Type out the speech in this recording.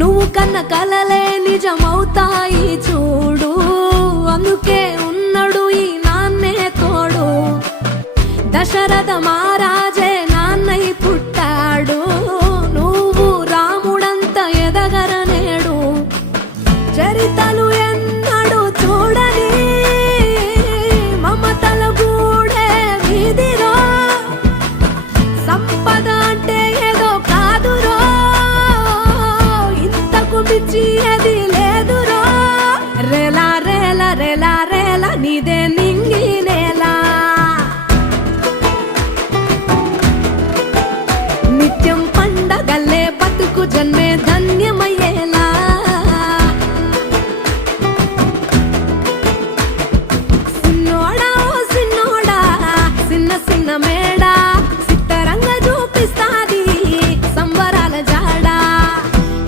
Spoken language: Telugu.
నువ్వు కన్న కలలే నిజమవుతాయి చూడు, అందుకే ఉన్నాడు ఈ నాన్నే తోడు. దశరథ మహారాజే నాన్నై పుట్టాడు, నువ్వు రాముడంత ఎదగ